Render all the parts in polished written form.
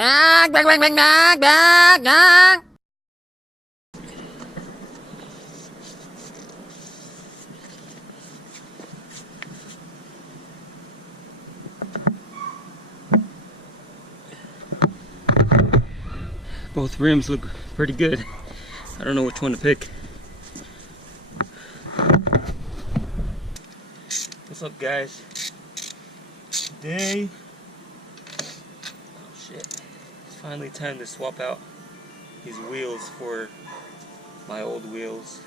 Bang, bang, bang, bang, bang, bang, bang. Both rims look pretty good. I don't know which one to pick. What's up, guys? Today, oh shit, it's finally time to swap out these wheels for my old wheels.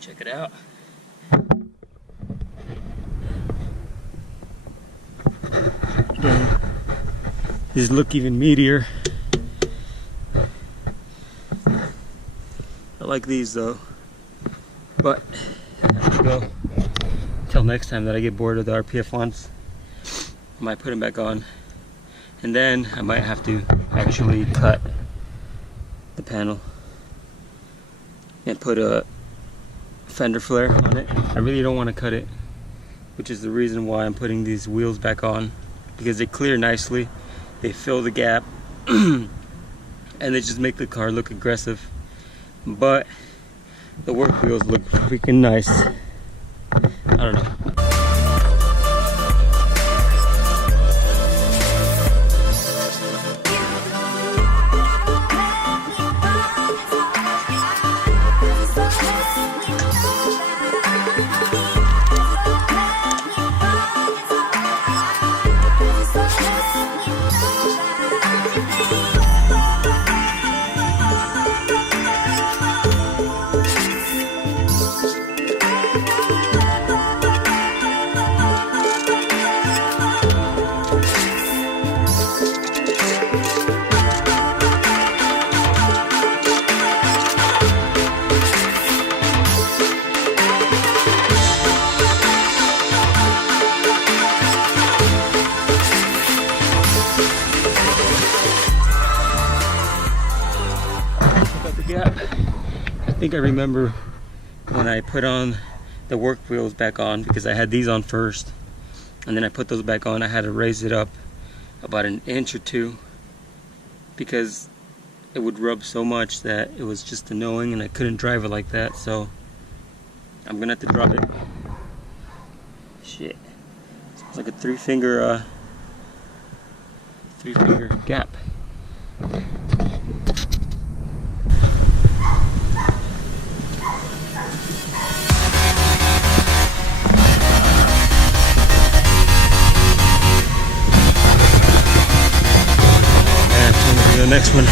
Check it out. Again, these look even meatier. I like these though, but I have to go till next time that I get bored of the RPF ones. I might put them back on, and then I might have to actually cut the panel and put a fender flare on it. I really don't want to cut it, which is the reason why I'm putting these wheels back on, because they clear nicely, they fill the gap, and they just make the car look aggressive. But the work wheels look freaking nice. I don't know. I think I remember when I put on the work wheels back on, because I had these on first and then I put those back on. I had to raise it up about an inch or two because it would rub so much that it was just annoying and I couldn't drive it like that. So I'm gonna have to drop it. Shit, it's like a three finger gap. The next one.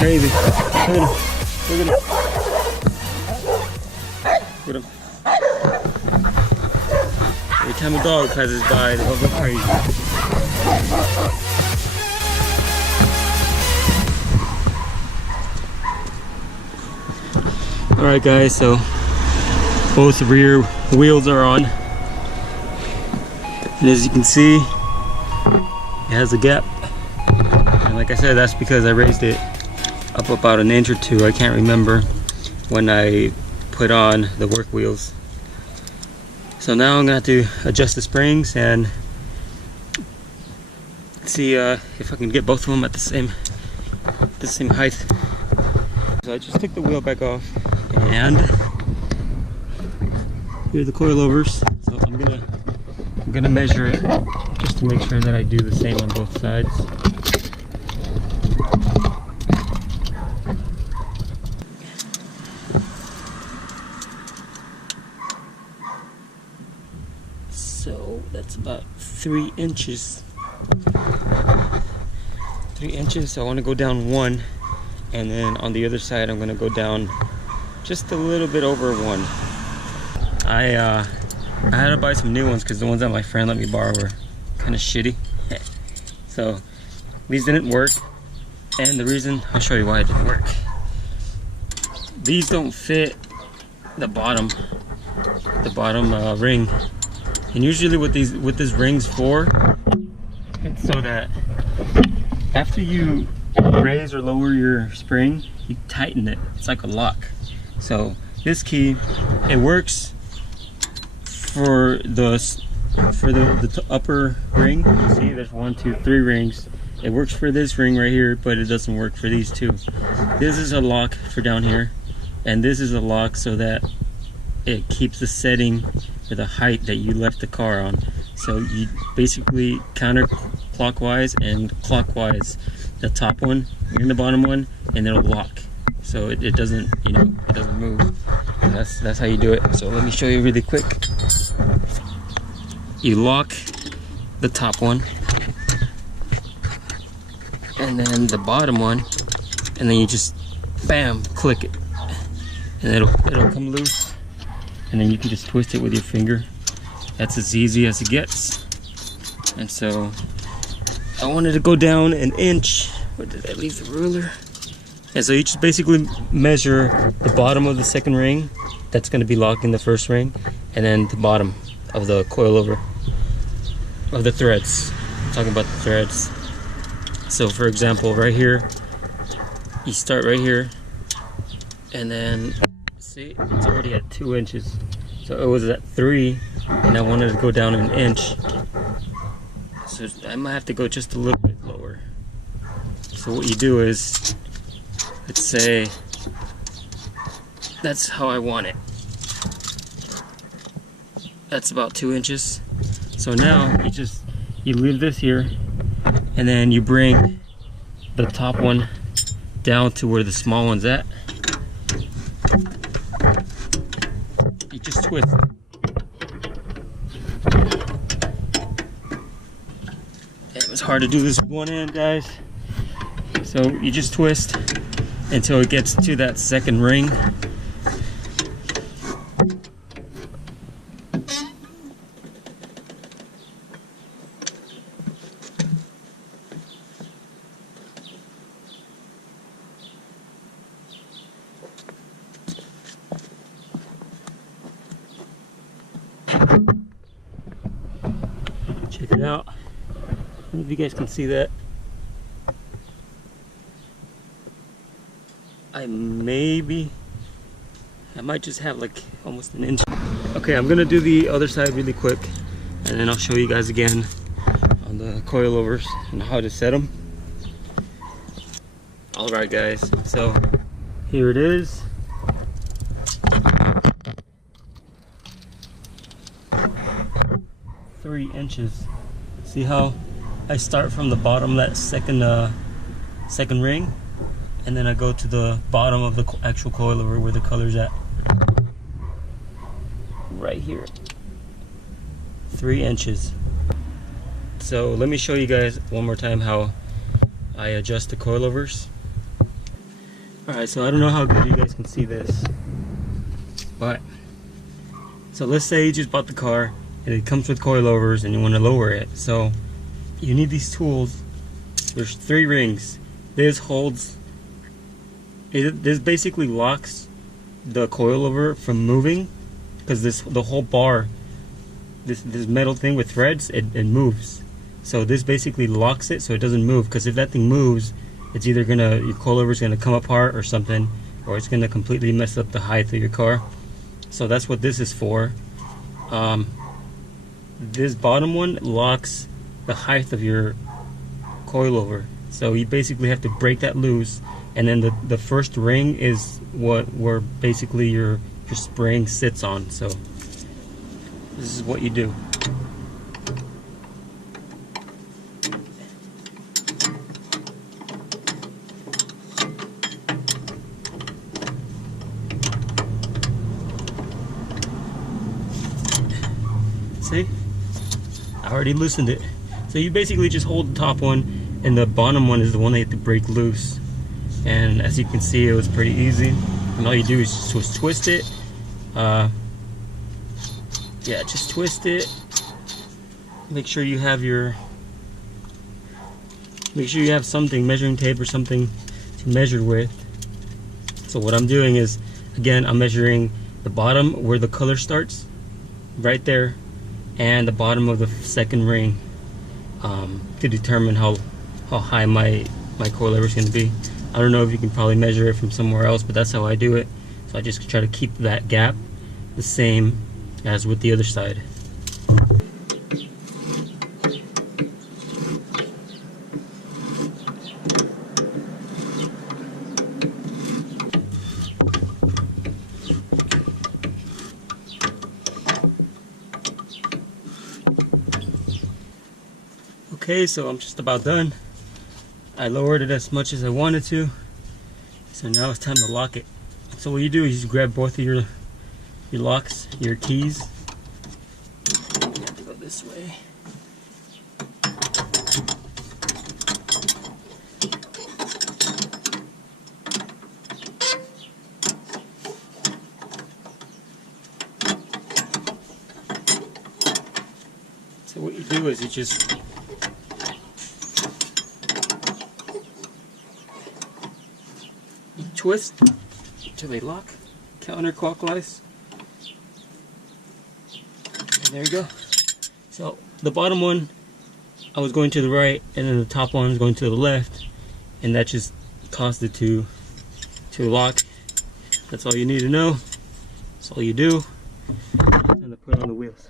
Crazy. Look at him. Look at him. Look at him. Every time a dog passes by, they go crazy. Alright guys, so both rear wheels are on, and as you can see it has a gap, and like I said, that's because I raised it up about an inch or two. I can't remember when I put on the work wheels. So now I'm gonna have to adjust the springs and see if I can get both of them at the same height. So I just took the wheel back off, and here are the coilovers. So I'm gonna measure it just to make sure that I do the same on both sides. So that's about 3 inches. 3 inches. So I want to go down 1, and then on the other side I'm going to go down just a little bit over 1. I had to buy some new ones because the ones that my friend let me borrow were kind of shitty. So these didn't work, and the reason, I'll show you why it didn't work. These don't fit the bottom ring, and usually what this ring's for, it's so that after you raise or lower your spring, you tighten it. It's like a lock. So this key, it works for the upper ring. You see there's 1, 2, 3 rings. It works for this ring right here, but it doesn't work for these two. This is a lock for down here, and this is a lock so that it keeps the setting for the height that you left the car on. So you basically counterclockwise and clockwise the top one and the bottom one, and it'll lock. So it doesn't, you know, it doesn't move. And that's how you do it. So let me show you really quick. You lock the top one, and then the bottom one, and then you just bam, click it, and it'll come loose, and then you can just twist it with your finger. That's as easy as it gets. And so I wanted to go down an inch. Where did I leave the ruler? And so you just basically measure the bottom of the second ring that's going to be locked in the first ring, and then the bottom of the coilover of the threads. I'm talking about the threads. So for example, right here, you start right here, and then see, it's already at 2 inches. So it was at 3, and I wanted to go down an inch. So I might have to go just a little bit lower. So what you do is, let's say that's how I want it. That's about 2 inches. So now you leave this here, and then you bring the top one down to where the small one's at. You just twist. It was hard to do this with one hand, guys. So you just twist until it gets to that second ring. Check it out. I don't know if you guys can see that. I might just have like almost an inch. Okay, I'm gonna do the other side really quick, and then I'll show you guys again on the coilovers and how to set them. Alright guys, so here it is. Three inches. See how I start from the bottom of that second ring, and then I go to the bottom of the actual coilover where the color's at. Right here. 3 inches. So let me show you guys one more time how I adjust the coilovers. Alright, so I don't know how good you guys can see this, but so let's say you just bought the car and it comes with coilovers and you want to lower it. So you need these tools. There's 3 rings. This holds, this basically locks the coilover from moving, because the whole bar, this metal thing with threads, it moves. So this basically locks it so it doesn't move, because if that thing moves, it's either your coilover is gonna come apart or something, or it's gonna completely mess up the height of your car. So that's what this is for. This bottom one locks the height of your coilover. So you basically have to break that loose, and then the first ring is where basically your spring sits on. So this is what you do. See? I already loosened it. So you basically just hold the top one, and the bottom one is the one that you have to break loose. And as you can see, it was pretty easy. And all you do is just twist it. Yeah, just twist it. Make sure you have something, measuring tape or something to measure with. So what I'm doing is, again, I'm measuring the bottom where the color starts, right there, and the bottom of the second ring, to determine how high my coilover is going to be. I don't know if you can probably measure it from somewhere else, but that's how I do it. So I just try to keep that gap the same as with the other side. Okay, so I'm just about done. I lowered it as much as I wanted to. So now it's time to lock it. So what you do is you grab both of your locks, your keys. You have to go this way. So what you do is you just twist until they lock counterclockwise. And there you go. So the bottom one, I was going to the right, and then the top one was going to the left, and that just caused it to lock. That's all you need to know. That's all you do. And to put it on the wheels.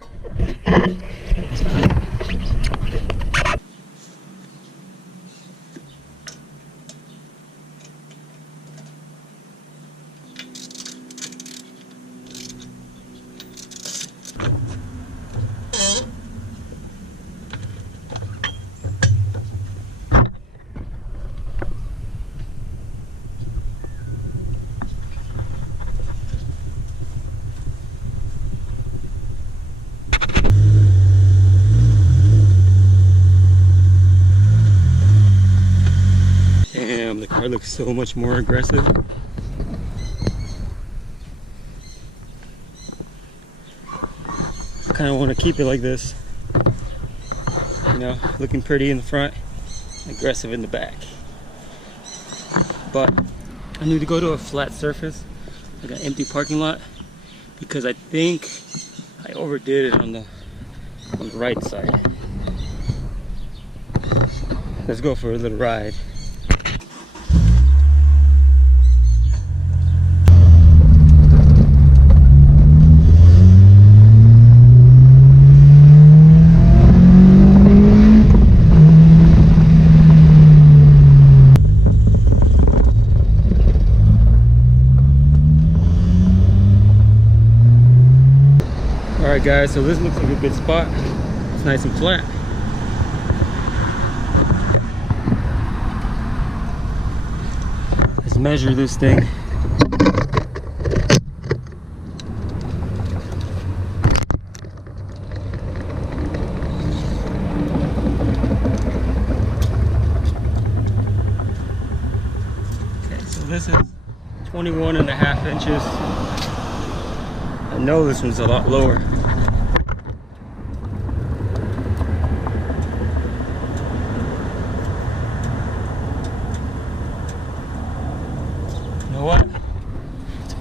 Damn, the car looks so much more aggressive. I kind of want to keep it like this. You know, looking pretty in the front, aggressive in the back. But I need to go to a flat surface, like an empty parking lot, because I think I overdid it on the right side. Let's go for a little ride. Alright guys, so this looks like a good spot. It's nice and flat. Let's measure this thing. Okay, so this is 21.5 inches. I know this one's a lot lower.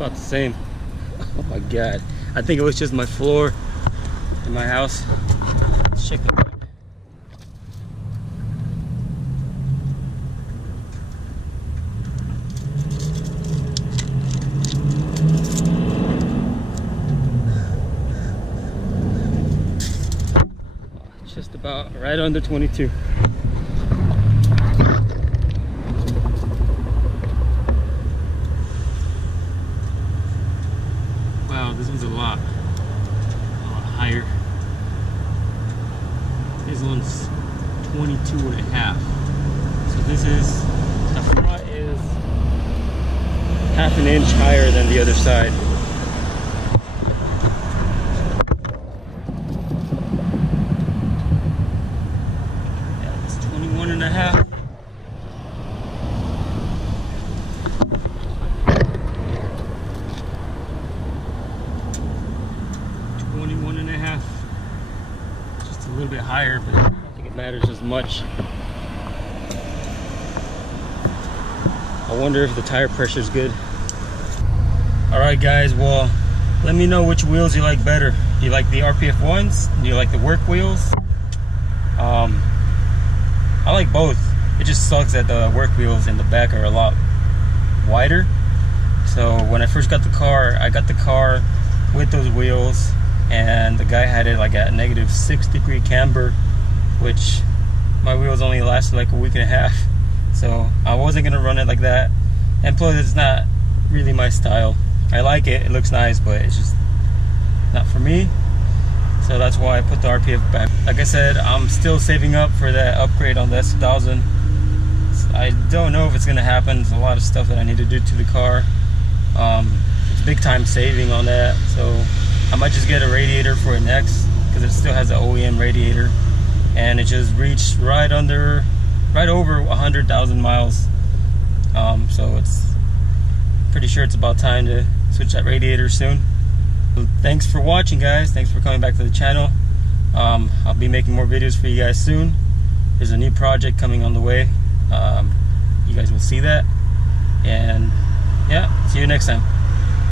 about the same. Oh my god. I think it was just my floor in my house. Let's check that out. Just about right under 22. Wow, this one's a lot higher. This one's 22 and a half. So this is, the front is half an inch higher than the other side. Yeah, it's 21 and a half. Just a little bit higher, but I don't think it matters as much. I wonder if the tire pressure is good. Alright guys, well, let me know which wheels you like better. Do you like the RPF ones? Do you like the work wheels? I like both. It just sucks that the work wheels in the back are a lot wider. So when I first got the car, I got the car with those wheels, and the guy had it like at -6-degree camber, which my wheels only lasted like a week and a half, so I wasn't gonna run it like that. And plus, it's not really my style. I like it, it looks nice, but it's just not for me. So that's why I put the RPF back. Like I said, I'm still saving up for that upgrade on the S2000. I don't know if it's gonna happen. There's a lot of stuff that I need to do to the car. It's big time saving on that, so I might just get a radiator for it next, because it still has an OEM radiator, and it just reached right over 100,000 miles. So it's pretty sure it's about time to switch that radiator soon. So thanks for watching, guys. Thanks for coming back to the channel. I'll be making more videos for you guys soon. There's a new project coming on the way. You guys will see that, and yeah, see you next time.